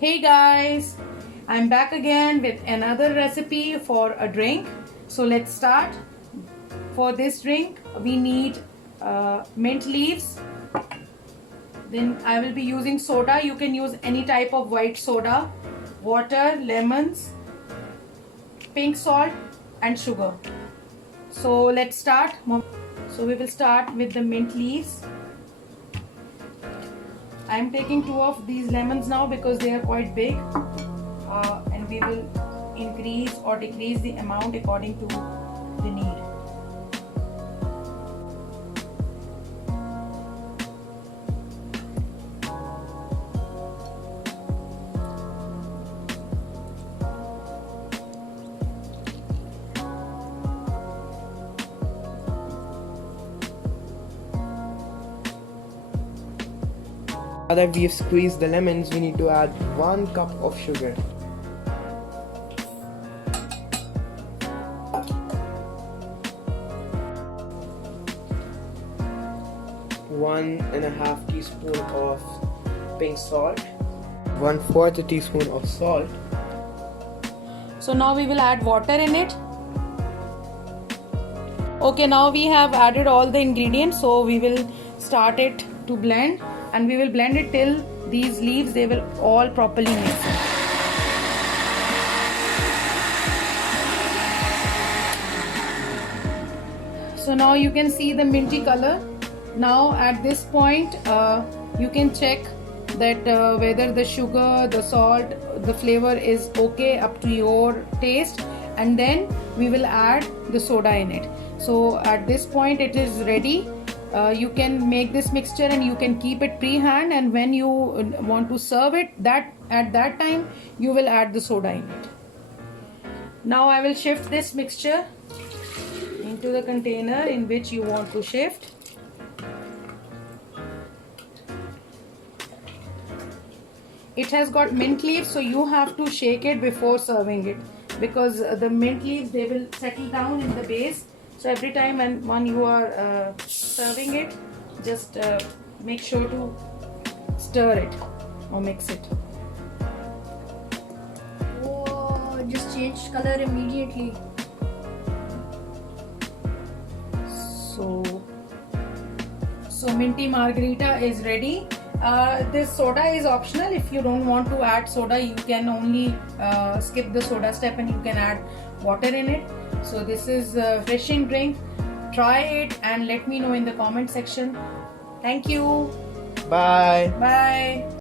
Hey guys, I'm back again with another recipe for a drink. So let's start. For this drink, we need mint leaves. Then I will be using soda. You can use any type of white soda, water, lemons, pink salt, and sugar. So let's start. So we will start with the mint leaves. I am taking 2 of these lemons now because they are quite big, and we will increase or decrease the amount according to the need. Now that we've squeezed the lemons, we need to add 1 cup of sugar. One and a half teaspoon of pink salt, 1/4 teaspoon of salt. So now we will add water in it. Okay, now we have added all the ingredients, so we will start it to blend, and we will blend it till these leaves they will all properly mix. So now you can see the minty color. Now at this point you can check that whether the sugar, the salt, the flavor is okay up to your taste, and then we will add the soda in it. So at this point it is ready. You can make this mixture and you can keep it pre-hand, and when you want to serve it, at that time you will add the soda in it. Now I will shift this mixture into the container in which you want to shift. It has got mint leaves, so you have to shake it before serving it, because the mint leaves they will settle down in the base. So every time when you are serving it, just make sure to stir it or mix it. Oh, it just changed color immediately. So minty margarita is ready. This soda is optional. If you don't want to add soda, you can only skip the soda step and you can add water in it. So this is a refreshing drink. Try it and let me know in the comment section. Thank you. Bye. Bye.